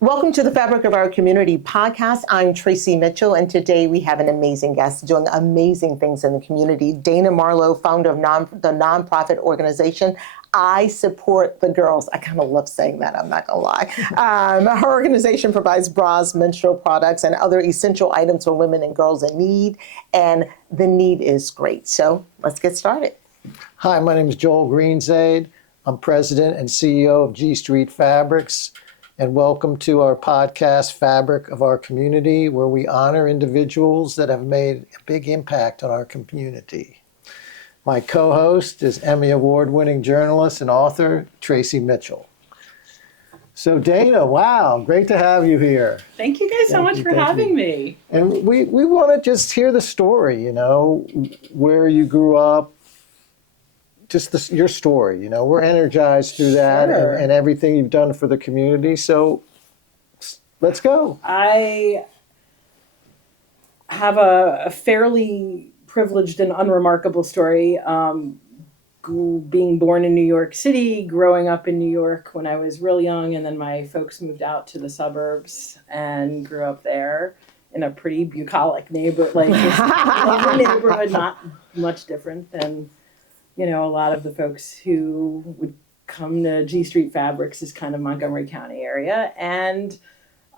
Welcome to the Fabric of Our Community podcast. I'm Tracy Mitchell, and today we have an amazing guest doing amazing things in the community. Dana Marlowe, founder of the nonprofit organization I Support the Girls. I kind of love saying that, I'm not going to lie. Her organization provides bras, menstrual products, and other essential items for women and girls in need, and the need is great. So let's get started. Hi, my name is Joel Greenzade. I'm president and CEO of G Street Fabrics. And welcome to our podcast, Fabric of Our Community, where we honor individuals that have made a big impact on our community. My co-host is Emmy Award-winning journalist and author, Tracy Mitchell. So Dana, wow, great to have you here. Thank you guys so much for having me. And we want to just hear the story, where you grew up, just your story, we're energized through that. Sure. and everything you've done for the community. So let's go. I have a fairly privileged and unremarkable story. Being born in New York City, growing up in New York when I was real young, and then my folks moved out to the suburbs and grew up there in a pretty bucolic neighborhood, like just lovely neighborhood, not much different than a lot of the folks who would come to G Street Fabrics is kind of Montgomery County area, and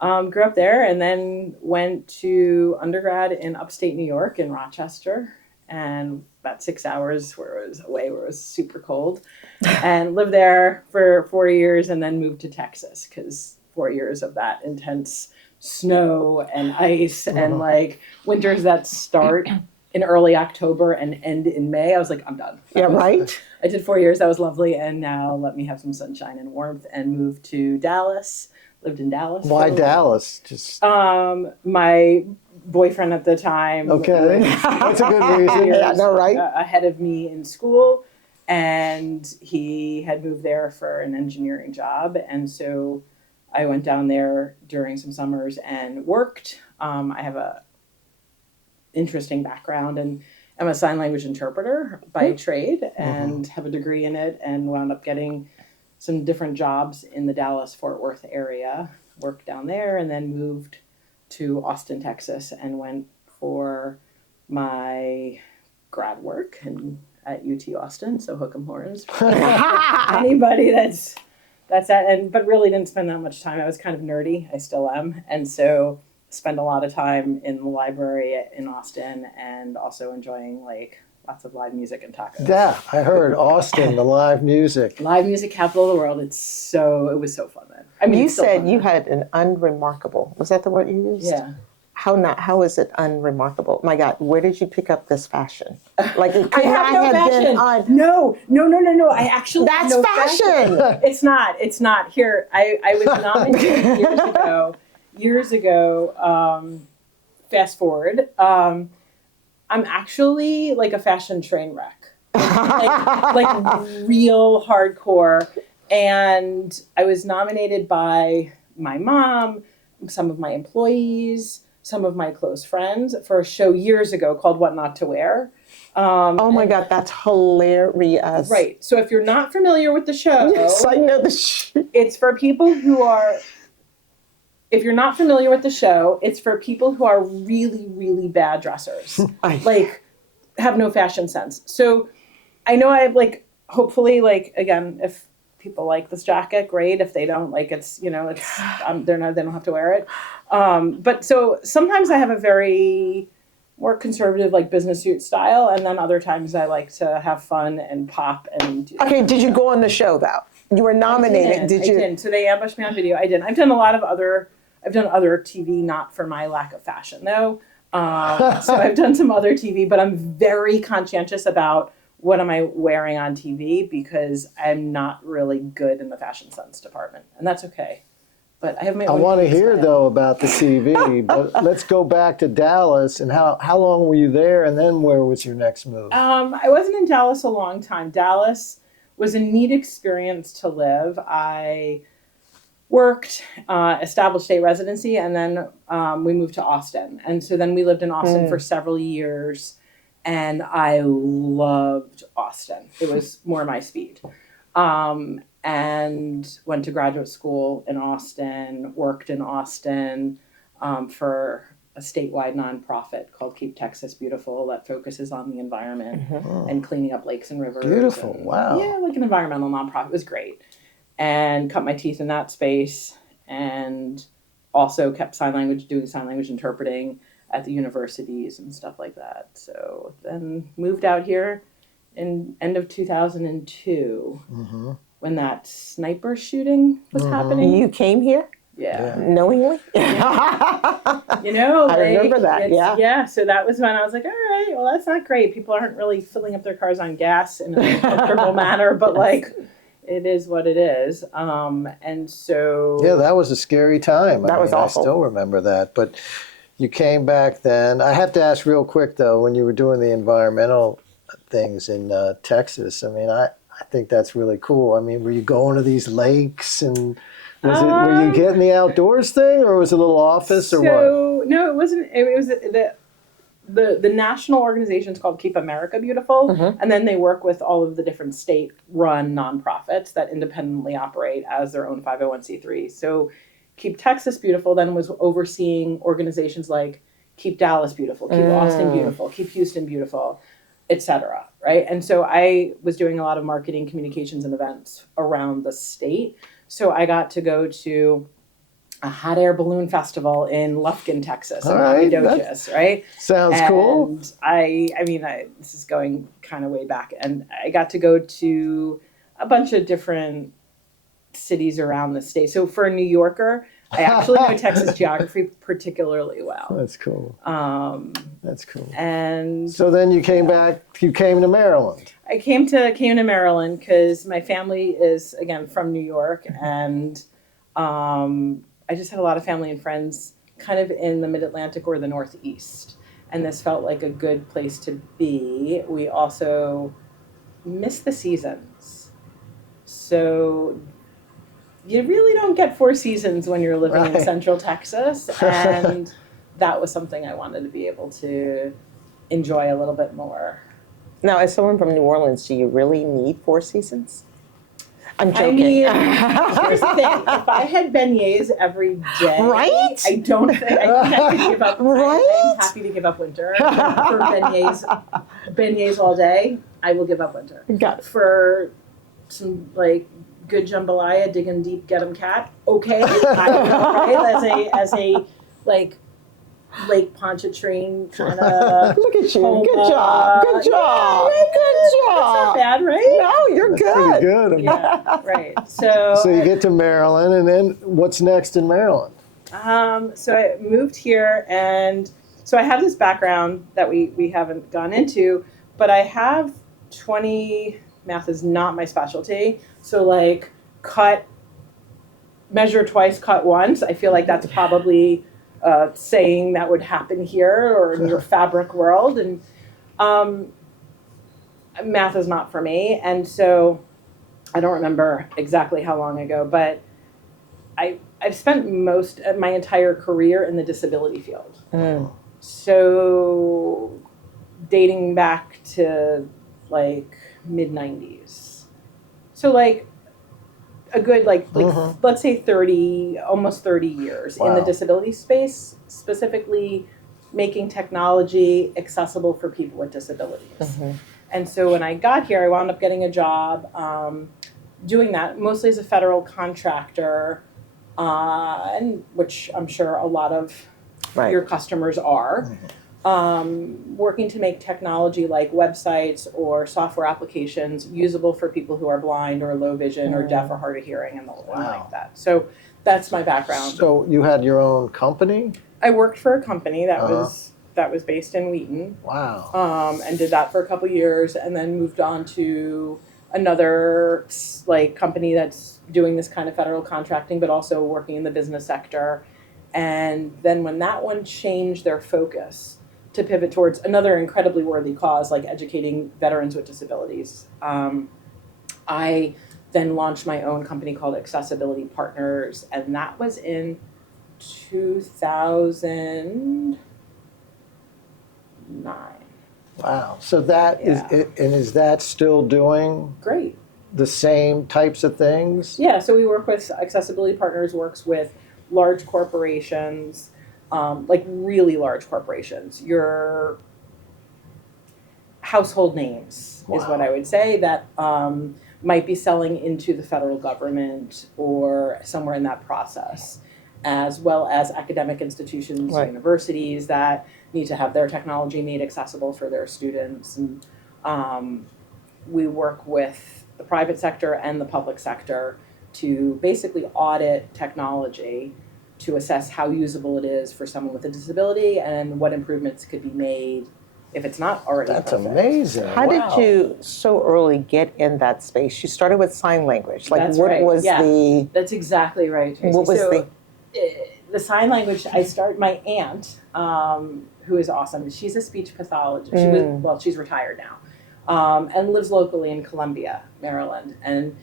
grew up there, and then went to undergrad in upstate New York in Rochester, and about 6 hours where it was super cold, and lived there for 4 years, and then moved to Texas because 4 years of that intense snow and ice and like winters that start in early October and end in May. I was like, I'm done. Yeah, right? I did 4 years. That was lovely. And now let me have some sunshine and warmth, and moved to Dallas. Lived in Dallas. Why Dallas? Just my boyfriend at the time. Okay, that's a good reason. Yeah, no, right? Ahead of me in school, and he had moved there for an engineering job. And so I went down there during some summers and worked. I have a interesting background, and I'm a sign language interpreter by trade, and have a degree in it, and wound up getting some different jobs in the Dallas-Fort Worth area, worked down there, and then moved to Austin, Texas, and went for my grad work at UT Austin, so hook 'em horns. Anybody that's that, but really didn't spend that much time. I was kind of nerdy, I still am, and so spend a lot of time in the library in Austin, and also enjoying lots of live music and tacos. Yeah, I heard Austin, the live music. Live music capital of the world. It was so fun then. I mean, You said you had an unremarkable, was that the word you used? Yeah. How is it unremarkable? My God, where did you pick up this fashion? Like it I could have not no have fashion. been No. I actually That's have no fashion. It's not. Here, I was nominated years ago. Fast forward. I'm actually like a fashion train wreck, like real hardcore. And I was nominated by my mom, some of my employees, some of my close friends for a show years ago called What Not to Wear. Oh my God, that's hilarious. Right. So if you're not familiar with the show, Yes, I know it's for people who are, if you're not familiar with the show, it's for people who are really, really bad dressers. Like, have no fashion sense. So I know I have hopefully again, if people like this jacket, great. If they don't, it's they don't have to wear it. But so sometimes I have a very more conservative business suit style, and then other times I like to have fun and pop and. Okay, did you go on the show though? You were nominated. I didn't. So they ambushed me on video. I didn't. I've done other TV, not for my lack of fashion though. So I've done some other TV, but I'm very conscientious about what am I wearing on TV, because I'm not really good in the fashion sense department, and that's okay. But I have my own. I want to hear though about the TV, but let's go back to Dallas. And how long were you there, and then where was your next move? I wasn't in Dallas a long time. Dallas was a neat experience to live. I worked, established state residency, and then we moved to Austin. And so then we lived in Austin for several years, and I loved Austin. It was more my speed. and went to graduate school in Austin, worked in Austin for a statewide nonprofit called Keep Texas Beautiful that focuses on the environment and cleaning up lakes and rivers. Beautiful. And, wow. Yeah, like an environmental nonprofit. It was great. And cut my teeth in that space, and also kept doing sign language interpreting at the universities and stuff like that. So then moved out here in end of 2002 when that sniper shooting was happening. You came here Yeah. knowingly? You know, I remember that, yeah. Yeah, so that was when I was like, all right, well, that's not great. People aren't really filling up their cars on gas in a comfortable manner, but like, it is what it is. And so... Yeah, that was a scary time. That was awful. I still remember that. But you came back then. I have to ask real quick, though, when you were doing the environmental things in Texas, I mean, I think that's really cool. I mean, were you going to these lakes and... were you getting the outdoors thing, or was it a little office, or what? No, it wasn't. It was the national organization is called Keep America Beautiful, and then they work with all of the different state-run nonprofits that independently operate as their own 501c3. So Keep Texas Beautiful then was overseeing organizations like Keep Dallas Beautiful, Keep Austin Beautiful, Keep Houston Beautiful, etc. Right? And so I was doing a lot of marketing, communications, and events around the state. So I got to go to a hot air balloon festival in Lufkin, Texas, in Nacogdoches, right? Sounds cool. And I mean, this is going kind of way back, and I got to go to a bunch of different cities around the state. So for a New Yorker, I actually know Texas geography particularly well. That's cool. That's cool. And so then you came back. You came to Maryland. I came to Maryland because my family is, again, from New York, and I just had a lot of family and friends kind of in the Mid-Atlantic or the Northeast, and this felt like a good place to be. We also miss the seasons. So you really don't get 4 seasons when you're living in Central Texas, and that was something I wanted to be able to enjoy a little bit more. Now, as someone from New Orleans, do you really need 4 seasons? I'm joking. I mean, here's the thing. If I had beignets every day, right? I think I could give up. Right? I'm happy to give up winter. For beignets all day, I will give up winter. Got it. For some, like, good jambalaya, digging deep, get 'em cat, okay. Right? As a, like, Lake Pontchartrain kind of. Look at you. Good job. Good job. Yeah, Good job. That's not bad, right? No, you're That's good. pretty good. Yeah, right. So you get to Maryland, and then what's next in Maryland? So I moved here, and so I have this background that we haven't gone into, but I have math is not my specialty. So like measure twice, cut once. I feel like that's probably saying that would happen here or in your fabric world, and math is not for me. And so I don't remember exactly how long ago, but I've spent my entire career in the disability field. So dating back to like mid-90s. So like a good let's say almost 30 years in the disability space, specifically making technology accessible for people with disabilities. And so when I got here, I wound up getting a job doing that, mostly as a federal contractor, and which I'm sure a lot of your customers are. Working to make technology like websites or software applications usable for people who are blind or low vision or deaf or hard of hearing and like that. So that's my background. So you had your own company? I worked for a company that was based in Wheaton. Wow. And did that for a couple years, and then moved on to another like company that's doing this kind of federal contracting, but also working in the business sector. And then when that one changed their focus to pivot towards another incredibly worthy cause, like educating veterans with disabilities, I then launched my own company called Accessibility Partners, and that was in 2009. Wow. So that is, and is that still doing? Great. the same types of things? Yeah, so we work with Accessibility Partners, works with large corporations, like really large corporations. Your household names is what I would say that might be selling into the federal government or somewhere in that process, as well as academic institutions, Right. universities that need to have their technology made accessible for their students. And we work with the private sector and the public sector to basically audit technology to assess how usable it is for someone with a disability and what improvements could be made if it's not already That's perfect. amazing. How Wow. did you so early get in that space? You started with sign language. Like, That's what right. was Yeah. the? That's exactly right, Tracy. What was so, the sign language, my aunt, who is awesome, she's a speech pathologist. She's retired now, and lives locally in Columbia, Maryland. And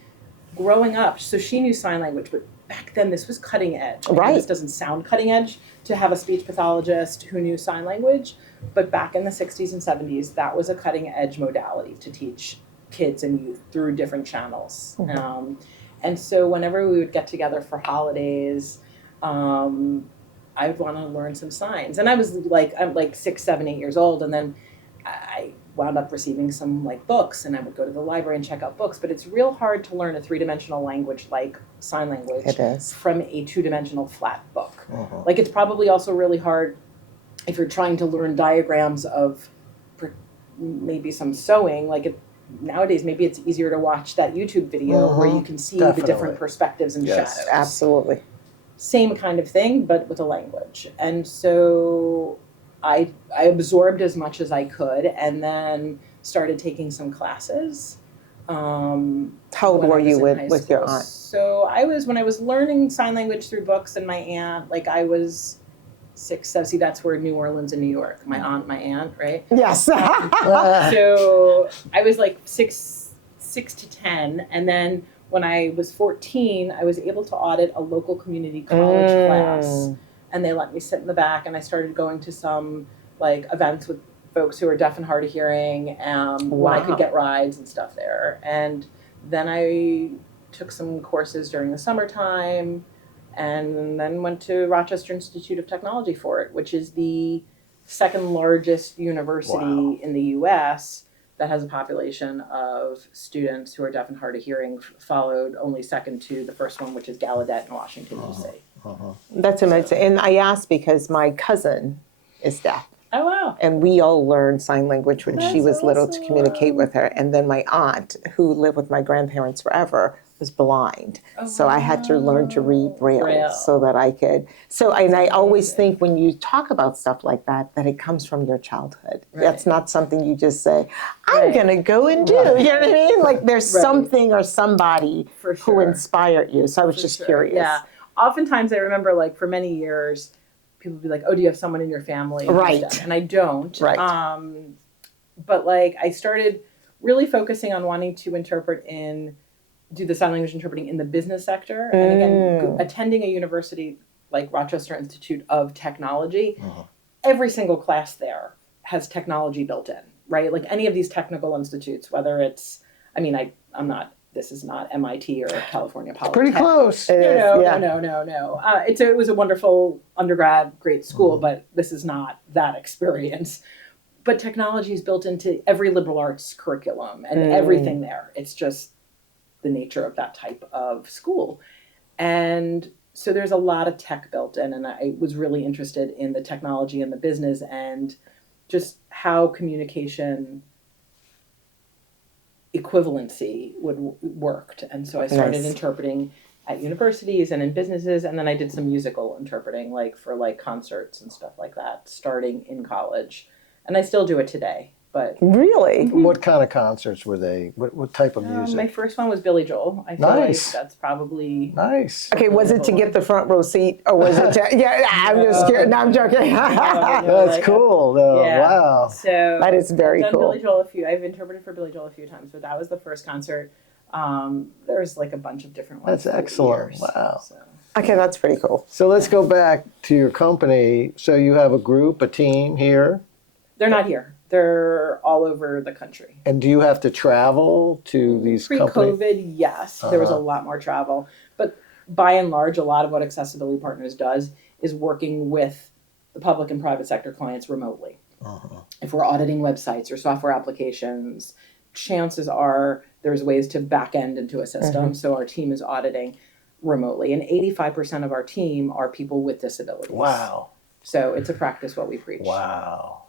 growing up, so she knew sign language, but back then this was cutting edge. Right. This doesn't sound cutting edge to have a speech pathologist who knew sign language, but back in the 60s and 70s, that was a cutting edge modality to teach kids and youth through different channels. And so whenever we would get together for holidays, I would want to learn some signs. And I'm like 6, 7, 8 years old, and then I wound up receiving some like books, and I would go to the library and check out books. But it's real hard to learn a 3-dimensional language like sign language It is. from a 2-dimensional flat book. Like, it's probably also really hard if you're trying to learn diagrams of maybe some sewing. Nowadays, maybe it's easier to watch that YouTube video where you can see the different Definitely. perspectives and Yes. shadows. Absolutely. Same kind of thing, but with a language. And so I absorbed as much as I could, and then started taking some classes. How old when were I was you in high with your school. aunt? So when I was learning sign language through books and my aunt, like I was 6, 7. See, that's where New Orleans and New York. My aunt, right? Yes. So I was like 6 to 10, and then when I was 14, I was able to audit a local community college class, and they let me sit in the back, and I started going to some like events with folks who are deaf and hard of hearing, when I could get rides and stuff there. And then I took some courses during the summertime, and then went to Rochester Institute of Technology for it, which is the second largest university in the U.S. that has a population of students who are deaf and hard of hearing, followed only second to the first one, which is Gallaudet in Washington, D.C. That's amazing. And I asked because my cousin is deaf. Oh, wow. And we all learned sign language when she was That's little to communicate with her. And then my aunt, who lived with my grandparents forever, was blind. So I had to learn to read Braille so that I could. And I always think when you talk about stuff like that it comes from your childhood. Right. That's not something you just say, I'm going to go and do. You know what I mean? Like there's something or somebody who inspired you. So I was just curious. Yeah. Oftentimes I remember, like, for many years, people would be like, oh, do you have someone in your family? Right. And I don't. Right. But like I started really focusing on wanting to do the sign language interpreting in the business sector. And again, attending a university like Rochester Institute of Technology, every single class there has technology built in, right? Like any of these technical institutes, whether it's, this is not MIT or California Polytechnic. Pretty close. No. It was a wonderful undergrad, great school, but this is not that experience. But technology is built into every liberal arts curriculum and everything there. It's just the nature of that type of school. And so there's a lot of tech built in, and I was really interested in the technology and the business and just how communication equivalency worked. And so I started interpreting at universities and in businesses, and then I did some musical interpreting, like for like concerts and stuff like that, starting in college. And I still do it today. But really? What kind of concerts were they? What type of music? My first one was Billy Joel. I feel like that's probably nice. Okay, was it to get the front row seat, or was it to? Yeah, I'm just scared. No, I'm joking. That's cool, though. Yeah. Wow. So that is very I've done cool. Billy Joel I've interpreted for Billy Joel a few times, but that was the first concert. There's like a bunch of different ones. That's excellent. Years, wow. So. Okay, that's pretty cool. So let's go back to your company. So you have a group, a team here. They're not here. They're all over the country. And do you have to travel to these companies? Pre-COVID, yes, there was a lot more travel. But by and large, a lot of what Accessibility Partners does is working with the public and private sector clients remotely. If we're auditing websites or software applications, chances are there's ways to back end into a system. So our team is auditing remotely. And 85% of our team are people with disabilities. Wow. So it's a practice what we preach. Wow.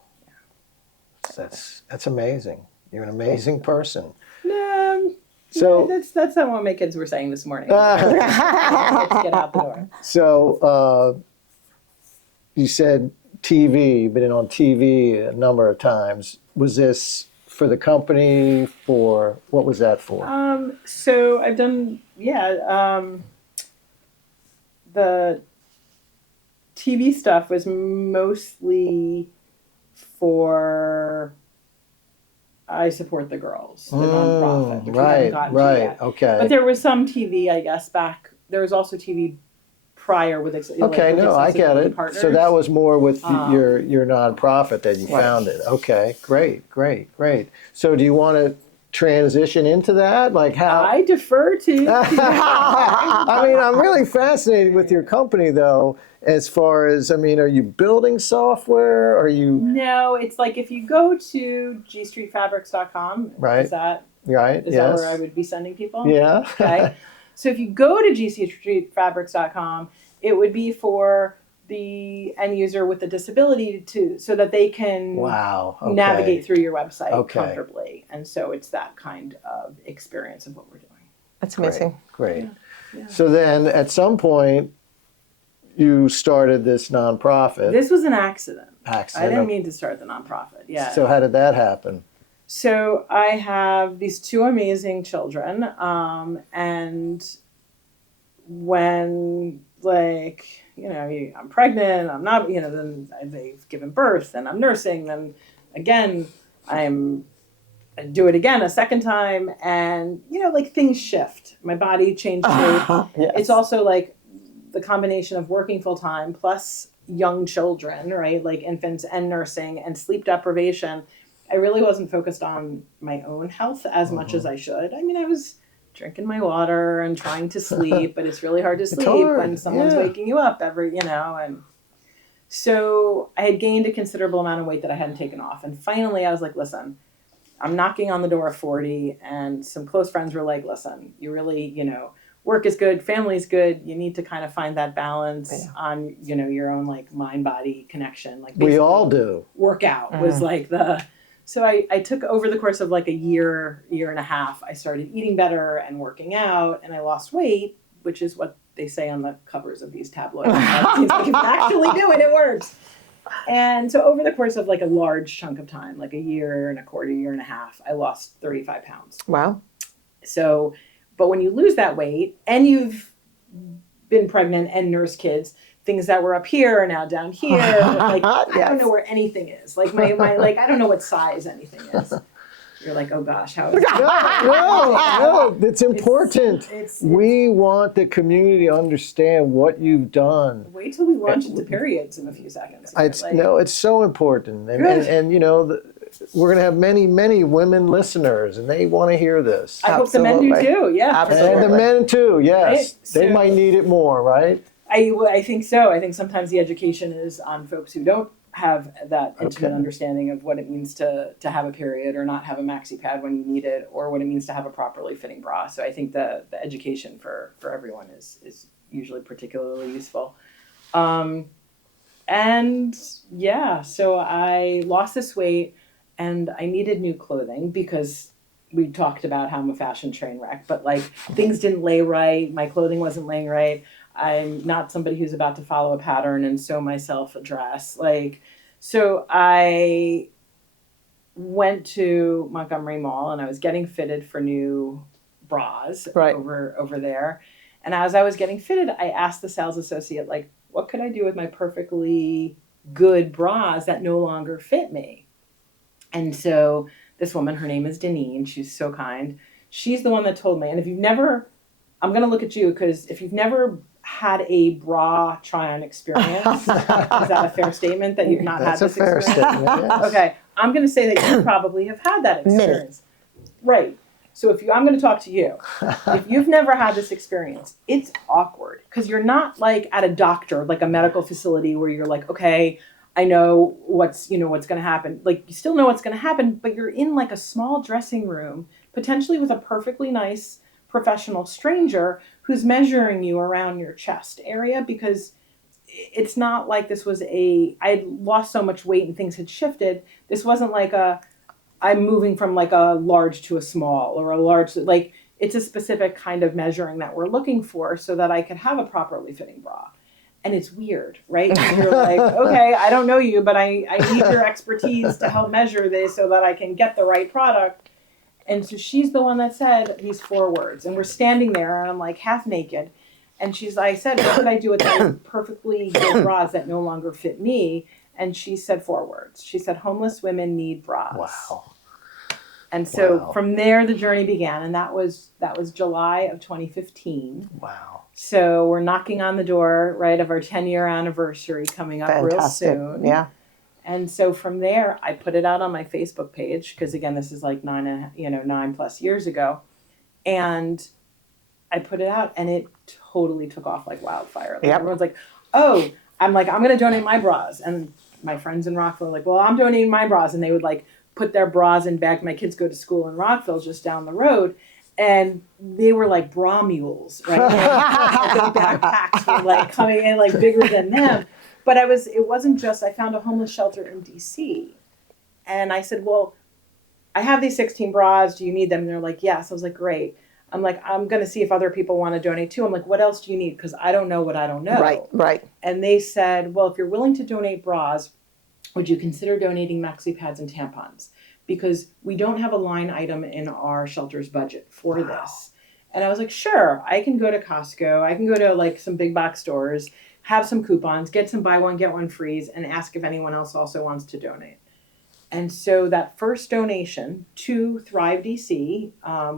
That's amazing. You're an amazing person. So that's not what my kids were saying this morning. Let's get out the door. So you said TV, you've been on TV a number of times. Was this for the company? What was that for? So I've done, the TV stuff was mostly for I Support the Girls, the nonprofit, which we haven't gotten to yet. Okay. But there was some TV, I guess, back. There was also TV prior with Okay, with I get it. Partners. So that was more with your nonprofit that you founded. Okay, great. So do you want to transition into that? Like how? I defer to. I mean, I'm really fascinated with your company, though. As far as, are you building software? Are you? No, it's like if you go to gstreetfabrics.com, Right. Is that Right. that Yes. where I would be sending people? Yeah. Okay. So if you go to gstreetfabrics.com, it would be for the end user with a disability so that they can Wow. Okay. navigate through your website Okay. comfortably. And so it's that kind of experience of what we're doing. That's amazing. Great. Yeah. So then, at some point, you started this nonprofit. This was an accident. I Accident. didn't mean to start the nonprofit. Yeah. So how did that happen? So I have these two amazing children, and when I'm pregnant, I'm not, then they've given birth, and I'm nursing, then again I do it again a second time, and things shift. My body changed shape. Yes. It's also like the combination of working full time plus young children, right? Like infants and nursing and sleep deprivation. I really wasn't focused on my own health as much as I should. I mean, I was drinking my water and trying to sleep, but it's really hard to sleep hard. when someone's waking you up and so I had gained a considerable amount of weight that I hadn't taken off. And finally I was like, listen, I'm knocking on the door of 40, and some close friends were like, listen, you really, work is good, family's good. You need to kind of find that balance on, your own like mind body connection. Like We all do. workout was like so I took over the course of like a year and a half, I started eating better and working out, and I lost weight, which is what they say on the covers of these tabloids. It's like, if you actually do it, it works. And so over the course of like a large chunk of time, like a year and a quarter, year and a half, I lost 35 pounds. Wow. So, but when you lose that weight and you've been pregnant and nursed kids, things that were up here are now down here. Like, I don't know where anything is. Like my like, I don't know what size anything is. You're like, oh gosh, how is it? No, it's important. We want the community to understand what you've done. Wait till we launch into periods in a few seconds. It's so important. And we're going to have many, many women listeners, and they want to hear this. I hope the men do too, yeah. Absolutely. And the men too, yes. Right? They might need it more, right? I think so. I think sometimes the education is on folks who don't have that intimate understanding of what it means to have a period or not have a maxi pad when you need it, or what it means to have a properly fitting bra. So I think the education for everyone is usually particularly useful. So I lost this weight and I needed new clothing because we talked about how I'm a fashion train wreck, but like things didn't lay right. My clothing wasn't laying right. I'm not somebody who's about to follow a pattern and sew myself a dress. So I went to Montgomery Mall and I was getting fitted for new bras over there. And as I was getting fitted, I asked the sales associate, like, what could I do with my perfectly good bras that no longer fit me? And so this woman, her name is Deneen, she's so kind. She's the one that told me, and if you've never, I'm going to look at you, because if you've never had a bra try-on experience, is that a fair statement that you've not had this experience? That's a fair statement, yes. Okay. I'm going to say that you probably have had that experience. Right. So I'm going to talk to you. If you've never had this experience, it's awkward because you're not like at a doctor, like a medical facility where you're like, okay, I know what's going to happen. Like you still know what's going to happen, but you're in like a small dressing room, potentially with a perfectly nice professional stranger who's measuring you around your chest area, because it's not like this was I had lost so much weight and things had shifted. This wasn't like I'm moving from like a large to a small or a large, like it's a specific kind of measuring that we're looking for so that I could have a properly fitting bra. And it's weird, right? And you're like, okay, I don't know you, but I need your expertise to help measure this so that I can get the right product. And so she's the one that said these 4 words. And we're standing there and I'm like half naked. And I said, what could I do with those perfectly good bras that no longer fit me? And she said 4 words. She said, homeless women need bras. Wow. And so from there, the journey began. And that was July of 2015. Wow. So we're knocking on the door, right, of our 10-year anniversary coming up real soon. Yeah. And so from there, I put it out on my Facebook page because again, this is like 9+ years ago, and I put it out, and it totally took off like wildfire. Like everyone's like, "Oh," I'm going to donate my bras, and my friends in Rockville were like, "Well, I'm donating my bras," and they would like put their bras in bags. My kids go to school in Rockville, just down the road. And they were like bra mules, right? Like, the backpacks were like coming in like bigger than them. But it wasn't just, I found a homeless shelter in DC. And I said, well, I have these 16 bras. Do you need them? And they're like, yes. I was like, great. I'm like, I'm going to see if other people want to donate too. I'm like, what else do you need? Because I don't know what I don't know. Right. And they said, well, if you're willing to donate bras, would you consider donating maxi pads and tampons? Because we don't have a line item in our shelter's budget for this. And I was like, sure, I can go to Costco. I can go to like some big box stores, have some coupons, get some buy one, get one frees, and ask if anyone else also wants to donate. And so that first donation to Thrive DC,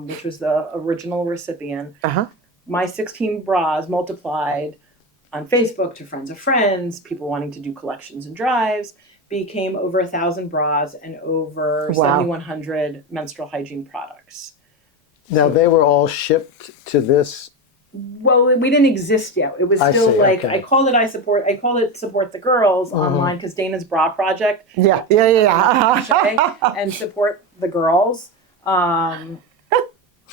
which was the original recipient, my 16 bras multiplied on Facebook to friends of friends, people wanting to do collections and drives, became over 1,000 bras and over 7,100 menstrual hygiene products. Now they were all shipped to this. Well, we didn't exist yet. It was still okay. I called it Support the Girls online because Dana's Bra Project. Yeah. And Support the Girls was,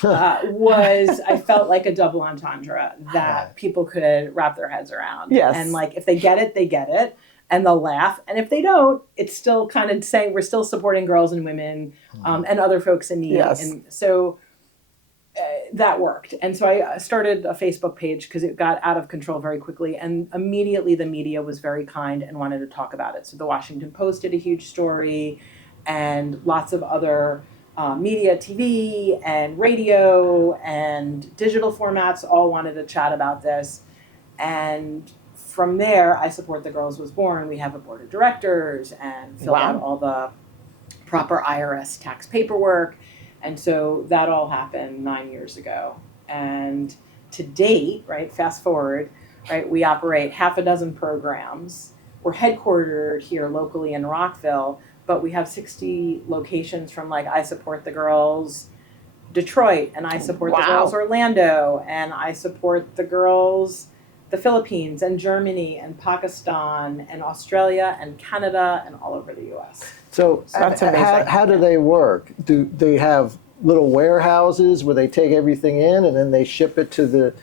I felt like a double entendre that people could wrap their heads around. Yes. And like, if they get it, they get it. And they'll laugh. And if they don't, it's still kind of saying we're still supporting girls and women and other folks in need. Yes. And so that worked. And so I started a Facebook page because it got out of control very quickly. And immediately the media was very kind and wanted to talk about it. So the Washington Post did a huge story, and lots of other media, TV and radio and digital formats all wanted to chat about this. And from there, I Support the Girls was born. We have a board of directors and fill out all the proper IRS tax paperwork. And so that all happened 9 years ago. And to date, right, fast forward, right, we operate 6 programs. We're headquartered here locally in Rockville, but we have 60 locations from like I Support the Girls Detroit, and I Support the Girls Orlando, and I Support the Girls the Philippines and Germany and Pakistan and Australia and Canada and all over the US. So That's amazing. How do they work? Do they have little warehouses where they take everything in and then they ship it to the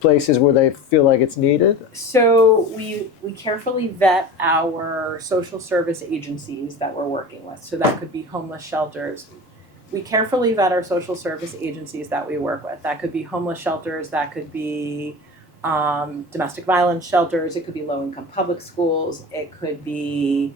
places where they feel like it's needed? So we carefully vet our social service agencies that we're working with. So that could be homeless shelters. We carefully vet our social service agencies that we work with. That could be homeless shelters, that could be domestic violence shelters, it could be low-income public schools, it could be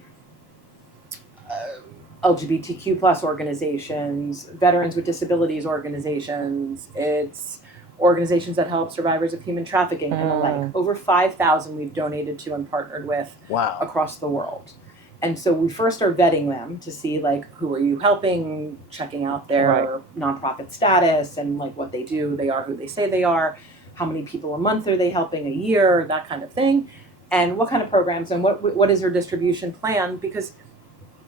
LGBTQ plus organizations, veterans with disabilities organizations, it's organizations that help survivors of human trafficking and the like. Over 5,000 we've donated to and partnered with across the world. And so we first are vetting them to see like, who are you helping, checking out their nonprofit status and like what they do, they are who they say they are, how many people a month are they helping, a year, that kind of thing, and what kind of programs and what is their distribution plan, because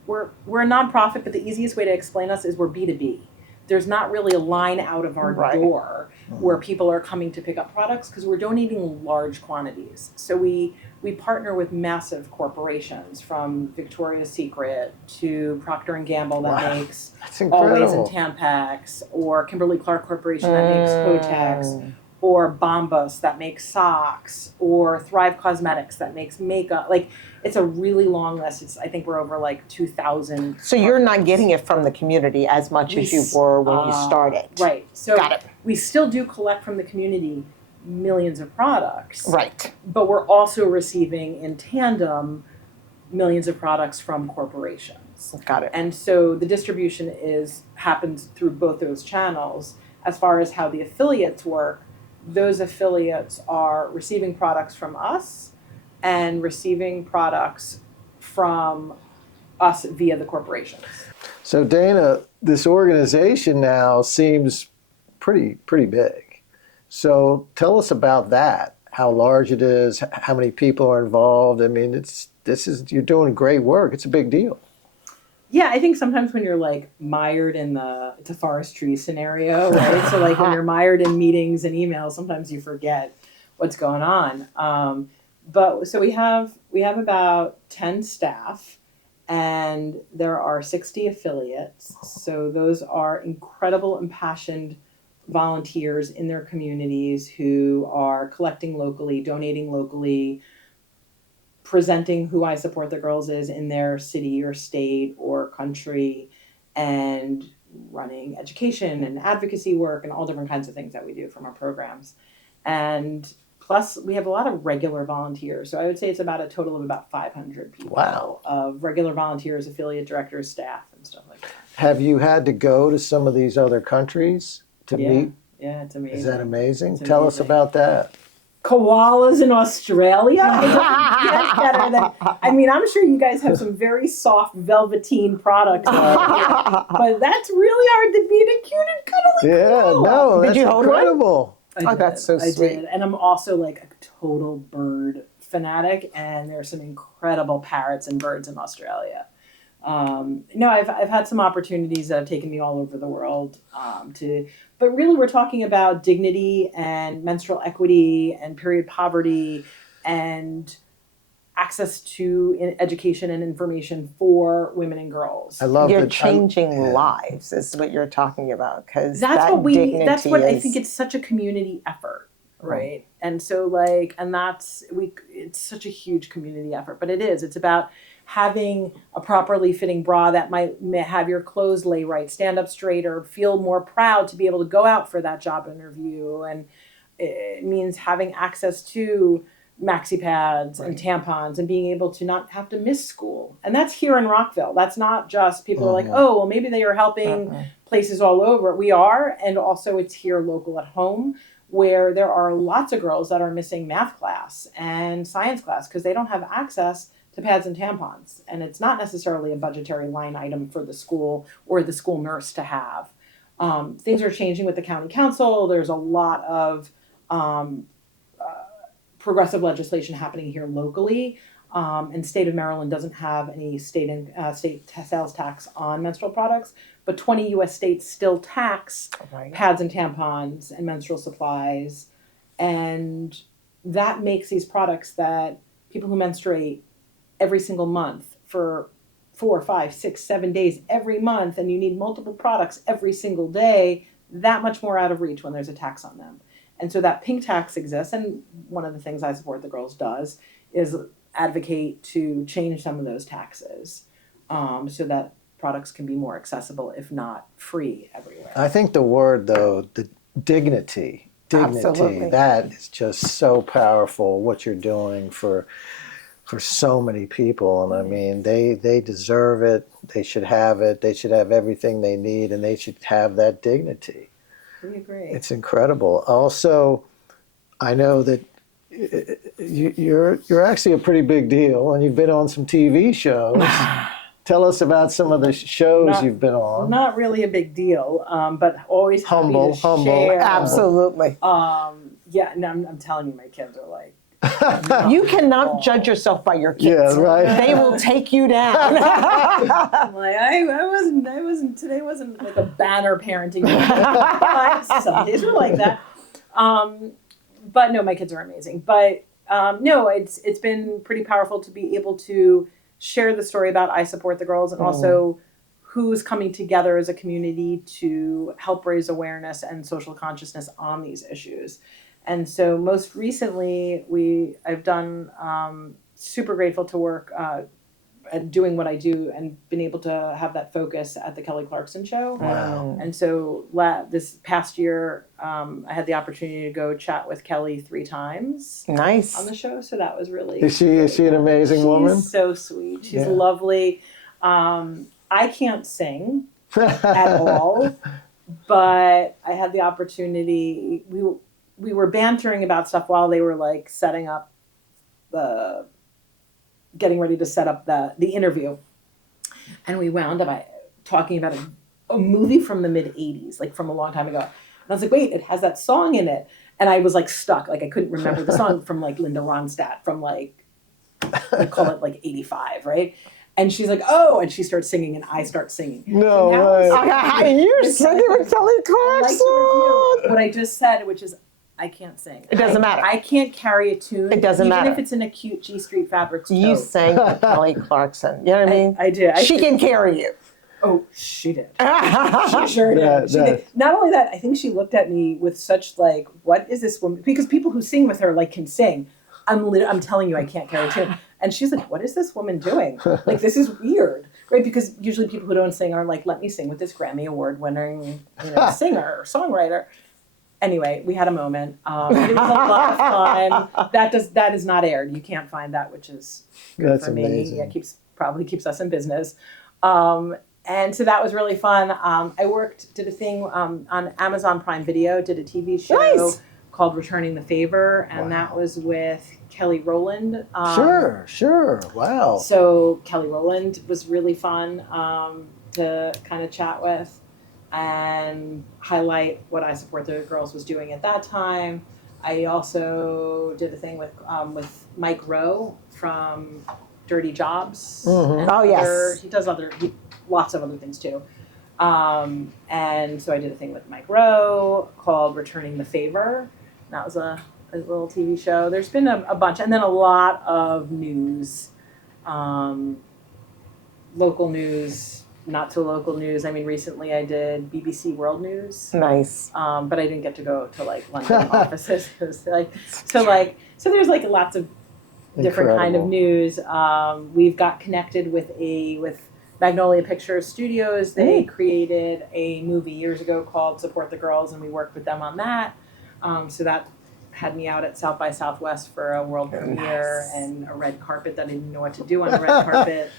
we're a nonprofit, but the easiest way to explain us is we're B2B. There's not really a line out of our Right. door where people are coming to pick up products because we're donating large quantities. So we partner with massive corporations, from Victoria's Secret to Procter and Gamble that Wow. makes That's Always and incredible. Tampax, or Kimberly Clark Corporation that makes Kotex, or Bombas that makes socks, or Thrive Cosmetics that makes makeup. Like, it's a really long list. I think we're over like 2,000. So you're not getting it from the community as much as you were when you started. Right. So Got it. we still do collect from the community millions of products. Right. But we're also receiving in tandem millions of products from corporations. Got it. And so the distribution happens through both those channels. As far as how the affiliates work, those affiliates are receiving products from us and receiving products from us via the corporations. So Dana, this organization now seems pretty big. So tell us about that. How large it is, how many people are involved. I mean, you're doing great work. It's a big deal. Yeah, I think sometimes when you're like mired in it's a forest tree scenario, right? So like when you're mired in meetings and emails, sometimes you forget what's going on. But so we have about 10 staff, and there are 60 affiliates. So those are incredible, impassioned volunteers in their communities who are collecting locally, donating locally, presenting who I Support the Girls is in their city or state or country, and running education and advocacy work and all different kinds of things that we do from our programs. And plus, we have a lot of regular volunteers. So I would say it's about a total of about 500 people. Wow. Of regular volunteers, affiliate directors, staff, and stuff like that. Have you had to go to some of these other countries to meet? Yeah, it's amazing. Is that amazing? It's Tell us amazing. about that. Koalas in Australia? I'm sure you guys have some very soft velveteen products, but that's really hard to beat a cute and cuddly koala. No, Did that's you hold one? incredible. Oh, that's so I sweet. did. And I'm also like a total bird fanatic, and there's some incredible parrots and birds in Australia. I've had some opportunities that have taken me all over the world but really we're talking about dignity and menstrual equity and period poverty and access to education and information for women and girls. I love You're that. changing lives is what you're talking about, because That's what I think is. it's such a community effort, right? And so it's such a huge community effort, but it's about having a properly fitting bra that might have your clothes lay right, stand up straight, or feel more proud to be able to go out for that job interview. And it means having access to maxi pads and tampons and being able to not have to miss school. And that's here in Rockville. That's not just people are like, oh, well, maybe they are helping places all over. We are. And also it's here local at home, where there are lots of girls that are missing math class and science class because they don't have access to pads and tampons. And it's not necessarily a budgetary line item for the school or the school nurse to have. Things are changing with the county council. There's a lot of progressive legislation happening here locally. And state of Maryland doesn't have any state sales tax on menstrual products, but 20 U.S. states still tax pads and tampons and menstrual supplies. And that makes these products that people who menstruate every single month for 4, 5, 6, 7 days every month, and you need multiple products every single day, that much more out of reach when there's a tax on them. And so that pink tax exists, and one of the things I Support the Girls does is advocate to change some of those taxes so that products can be more accessible, if not free, everywhere. I think the word, though, the dignity, Absolutely. that is just so powerful, what you're doing for so many people. And I mean, they deserve it. They should have it. They should have everything they need, and they should have that dignity. We agree. It's incredible. Also, I know that you're actually a pretty big deal, and you've been on some TV shows. Tell us about some of the shows you've been on. Not really a big deal, but always happy Humble. to share. Absolutely. I'm telling you, my kids are like, You cannot judge yourself by your kids. Yeah, right. They will take you down. I'm like, I wasn't, today wasn't like a banner parenting day. But some days were like that. But no, my kids are amazing. But no, it's been pretty powerful to be able to share the story about I Support the Girls, and also who's coming together as a community to help raise awareness and social consciousness on these issues. And so most recently, I've done super grateful to work at doing what I do and been able to have that focus at the Kelly Clarkson show. Wow. And so this past year, I had the opportunity to go chat with Kelly 3 times Nice. on the show. So that was really Is she an amazing woman? She's so sweet. She's Yeah. lovely. I can't sing at all, but I had the opportunity. We were bantering about stuff while they were like setting up getting ready to set up the interview, and we wound up talking about a movie from the mid '80s, like from a long time ago. And I was like, wait, it has that song in it, and I was like stuck, like I couldn't remember the song from like Linda Ronstadt from like we call it like '85, right? And she's like, oh, and she starts singing, and I start singing. No So now way. Okay, you're singing with Kelly I'd like to review Clarkson. what I just said, which is I can't sing. It doesn't matter. I can't carry a tune. It doesn't matter. Even if it's an acute G Street Fabrics You tote. sang with Kelly Clarkson. You know what I mean? I did. She can carry you. Oh, she did. She sure did. She That- did. Not only that, I think she looked at me with such like, what is this woman? Because people who sing with her like can sing. I'm telling you, I can't carry a tune. And she's like, what is this woman doing? Like, this is weird, right? Because usually people who don't sing are like, let me sing with this Grammy Award winning, singer or songwriter. Anyway, we had a moment. It was a lot of fun. That is not aired. You can't find that, which is good That's for amazing. me. Yeah, probably keeps us in business. And so that was really fun. I did a thing on Amazon Prime Video, did a TV show Nice. called Returning the Favor, and that was with Kelly Rowland. Sure. Wow. So Kelly Rowland was really fun to kind of chat with and highlight what I Support the Girls was doing at that time. I also did a thing with Mike Rowe from Dirty Jobs. Mhm. and Oh, yes. He does lots of other things too. And so I did a thing with Mike Rowe called Returning the Favor. That was a little TV show. There's been a bunch, and then a lot of news, local news, not so local news. I mean, recently I did BBC World News, Nice. but I didn't get to go to like London offices. It was so there's like lots of different kind of Incredible. news. We've got connected with Magnolia Pictures Studios. They created a movie years ago called Support the Girls, and we worked with them on that. So that had me out at South by Southwest for a world premiere and a red carpet that I didn't know what to do on the red carpet.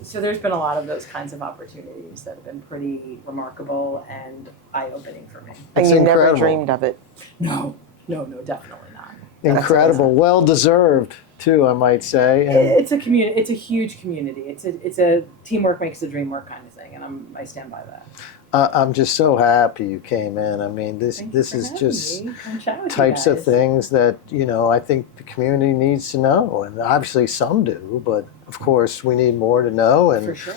So there's been a lot of those kinds of opportunities that have been pretty remarkable and eye-opening for me. And It's you never incredible. dreamed of it. No, definitely not. Incredible. Well deserved, too, I might say. And It's a community. It's a huge community. It's a teamwork makes the dream work kind of thing, and I stand by that. I'm just so happy you came in. I mean, this Thank you is for having just me. Come chat with you types of guys. things that, I think the community needs to know. And obviously some do, but of course we need more to know. And For sure.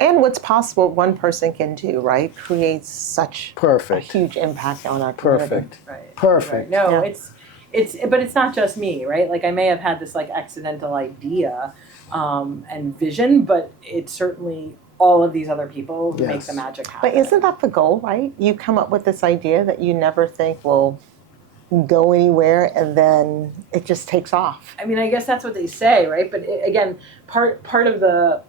And what's possible one person can do, right? Creates such a perfect. huge impact on our community. Perfect. Right. Perfect. Right. No, Yeah. but it's not just me, right? Like I may have had this like accidental idea and vision, but it's certainly all of these other people who make Yes. the magic happen. But isn't that the goal, right? You come up with this idea that you never think will go anywhere, and then it just takes off. I mean, I guess that's what they say, right? But again, part of the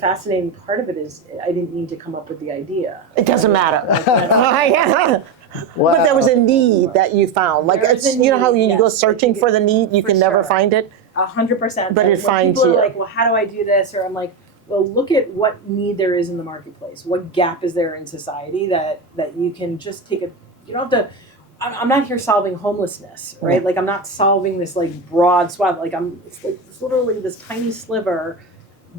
fascinating part of it is I didn't need to come up with the idea. It doesn't matter. That's- Wow. But there was a need that you found. Like, There was it's, a you know how need, you go yes. searching for the need, you For can never sure. find it? 100%. But it When finds people you. are like, well, how do I do this? Or I'm like, well, look at what need there is in the marketplace. What gap is there in society that you can just take you don't have to, I'm not here solving homelessness, right? Yeah. Like I'm not solving this like broad swath. Like it's literally this tiny sliver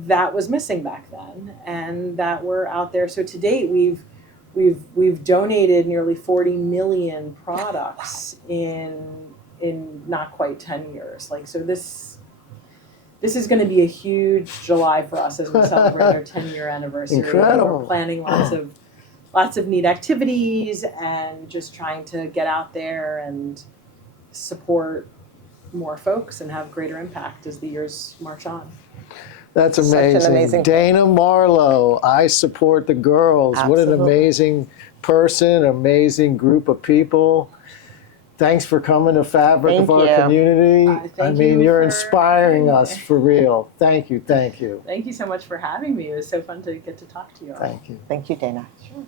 that was missing back then and that we're out there. So to date, we've donated nearly 40 million products in in not quite 10 years. Like, so this is going to be a huge July for us as we celebrate our 10-year anniversary. Incredible. And we're planning lots of neat activities and just trying to get out there and support more folks and have greater impact as the years march on. That's Such an amazing. amazing Dana Marlowe, I support the girls. What an Absolutely. amazing person, amazing group of people. Thanks for coming to Fabric of Thank our you. community. Thank you're you for inspiring having us me. for real. Thank you, thank you, Thank you so much for having me. It was so fun to get to talk to you all. thank you. Thank you, Dana. Sure.